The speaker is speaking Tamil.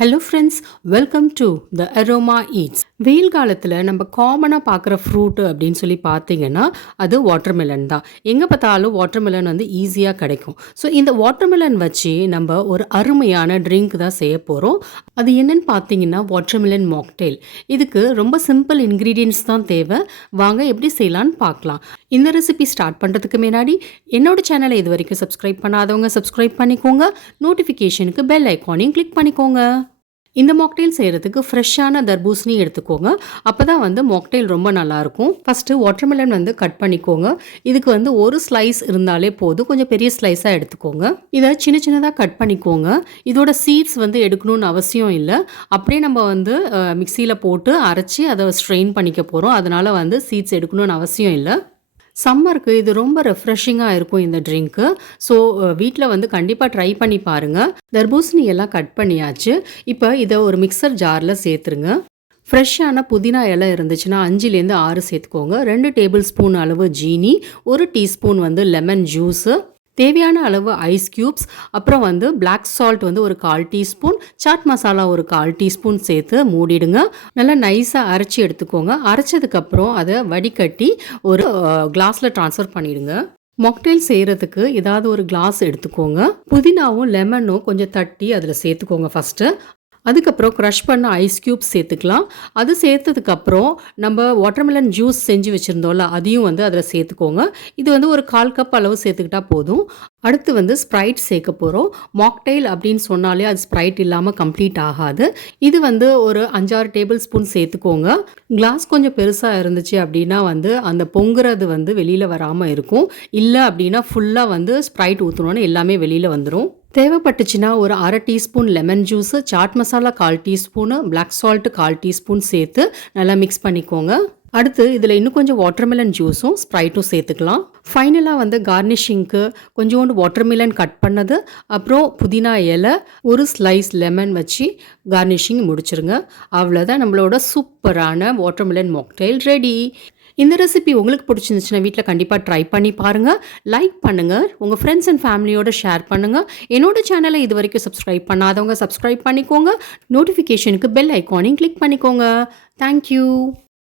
Hello friends, welcome to the aroma eats. வெயில் காலத்தில் நம்ம காமனாக பார்க்குற ஃப்ரூட்டு அப்படின்னு சொல்லி பார்த்தீங்கன்னா அது வாட்டர்மெலன் தான். எங்கே பார்த்தாலும் வாட்டர்மெலன் வந்து ஈஸியாக கிடைக்கும். ஸோ இந்த வாட்டர்மெலன் வச்சு நம்ம ஒரு அருமையான ட்ரிங்க் தான் செய்ய போகிறோம். அது என்னன்னு பார்த்தீங்கன்னா வாட்டர்மெலன் மாக்டெயில். இதுக்கு ரொம்ப சிம்பிள் இன்க்ரீடியன்ட்ஸ் தான் தேவை. வாங்க எப்படி செய்யலான்னு பார்க்கலாம். இந்த ரெசிபி ஸ்டார்ட் பண்ணுறதுக்கு முன்னாடி என்னோட சேனலை இது வரைக்கும் சப்ஸ்கிரைப் பண்ணாதவங்க சப்ஸ்கிரைப் பண்ணிக்கோங்க. நோட்டிஃபிகேஷனுக்கு பெல் ஐக்கானையும் கிளிக் பண்ணிக்கோங்க. இந்த மாக்டெயில் செய்கிறதுக்கு ஃப்ரெஷ்ஷான தர்பூசணி எடுத்துக்கோங்க. அப்போ தான் வந்து மாக்டெயில் ரொம்ப நல்லாயிருக்கும். ஃபஸ்ட்டு வாட்டர்மெலன் வந்து கட் பண்ணிக்கோங்க. இதுக்கு வந்து ஒரு ஸ்லைஸ் இருந்தாலே போதும். கொஞ்சம் பெரிய ஸ்லைஸாக எடுத்துக்கோங்க. இதை சின்ன சின்னதாக கட் பண்ணிக்கோங்க. இதோட சீட்ஸ் வந்து எடுக்கணும்னு அவசியம் இல்லை. அப்படியே நம்ம வந்து மிக்சியில் போட்டு அரைச்சி அதை ஸ்ட்ரெயின் பண்ணிக்க போகிறோம். அதனால் வந்து சீட்ஸ் எடுக்கணும்னு அவசியம் இல்லை. சம்மருக்கு இது ரொம்ப ரெஃப்ரெஷிங்காக இருக்கும் இந்த ட்ரிங்க்கு. ஸோ வீட்டில் வந்து கண்டிப்பாக ட்ரை பண்ணி பாருங்கள். தர்பூசணி எல்லாம் கட் பண்ணியாச்சு. இப்போ இதை ஒரு மிக்சர் ஜாரில் சேர்த்துருங்க. ஃப்ரெஷ்ஷான புதினா இலை இருந்துச்சுன்னா 5லேருந்து 6 சேர்த்துக்கோங்க. 2 டேபிள் ஸ்பூன் அளவு ஜீனி, 1 டீஸ்பூன் வந்து லெமன் ஜூஸு, தேவையான அளவு ஐஸ் க்யூப்ஸ், அப்புறம் வந்து பிளாக் சால்ட் வந்து ஒரு 1/4 டீஸ்பூன், சாட் மசாலா ஒரு 1/4 டீஸ்பூன் சேர்த்து மூடிடுங்க. நல்லா நைஸாக அரைச்சி எடுத்துக்கோங்க. அரைச்சதுக்கப்புறம் அதை வடிகட்டி ஒரு கிளாஸில் ட்ரான்ஸ்ஃபர் பண்ணிவிடுங்க. மாக்டெயில் செய்கிறதுக்கு ஏதாவது ஒரு கிளாஸ் எடுத்துக்கோங்க. புதினாவும் லெமனும் கொஞ்சம் தட்டி அதில் சேர்த்துக்கோங்க ஃபஸ்ட்டு. அதுக்கப்புறம் க்ரஷ் பண்ண ஐஸ் க்யூப்ஸ் சேர்த்துக்கலாம். அது சேர்த்ததுக்கப்புறம் நம்ம வாட்டர்மெலன் ஜூஸ் செஞ்சு வச்சுருந்தோம்ல, அதையும் வந்து அதில் சேர்த்துக்கோங்க. இது வந்து ஒரு 1/4 கப் அளவு சேர்த்துக்கிட்டா போதும். அடுத்து வந்து ஸ்ப்ரைட் சேர்க்க போகிறோம். மாக்டெயில் அப்படின்னு சொன்னாலே அது ஸ்ப்ரைட் இல்லாமல் கம்ப்ளீட் ஆகாது. இது வந்து ஒரு 5-6 டேபிள் ஸ்பூன் சேர்த்துக்கோங்க. கிளாஸ் கொஞ்சம் பெருசாக இருந்துச்சு அப்படின்னா வந்து அந்த பொங்குறது வந்து வெளியில் வராமல் இருக்கும். இல்லை அப்படின்னா ஃபுல்லாக வந்து ஸ்ப்ரைட் ஊற்றணுன்னு எல்லாமே வெளியில் வந்துடும். தேவைப்பட்டுச்சுன்னா ஒரு 1/2 teaspoon lemon juice, chaat masala 1/4 teaspoon, black salt 1/4 teaspoon சேர்த்து நல்லா மிக்ஸ் பண்ணிக்கோங்க. அடுத்து இதில் இன்னும் கொஞ்சம் வாட்டர்மெலன் ஜூஸும் ஸ்ப்ரைட்டும் சேர்த்துக்கலாம். ஃபைனலாக வந்து கார்னிஷிங்க்கு கொஞ்சோண்டு வாட்டர்மெலன் கட் பண்ணது, அப்புறம் புதினா இலை, ஒரு ஸ்லைஸ் லெமன் வச்சு கார்னிஷிங் முடிச்சிருங்க. அவ்வளோதான், நம்மளோட சூப்பரான வாட்டர்மெலன் மாக்டெயில் ரெடி. இந்த ரெசிபி உங்களுக்கு பிடிச்சிருந்துச்சுன்னா வீட்டில் கண்டிப்பாக ட்ரை பண்ணி பாருங்கள். லைக் பண்ணுங்கள், உங்கள் ஃப்ரெண்ட்ஸ் அண்ட் ஃபேமிலியோட ஷேர் பண்ணுங்கள். என்னோட சேனலை இது வரைக்கும் சப்ஸ்கிரைப் பண்ணாதவங்க சப்ஸ்கிரைப் பண்ணிக்கோங்க. நோட்டிஃபிகேஷனுக்கு பெல் ஐக்கானையும் கிளிக் பண்ணிக்கோங்க. தேங்க்யூ.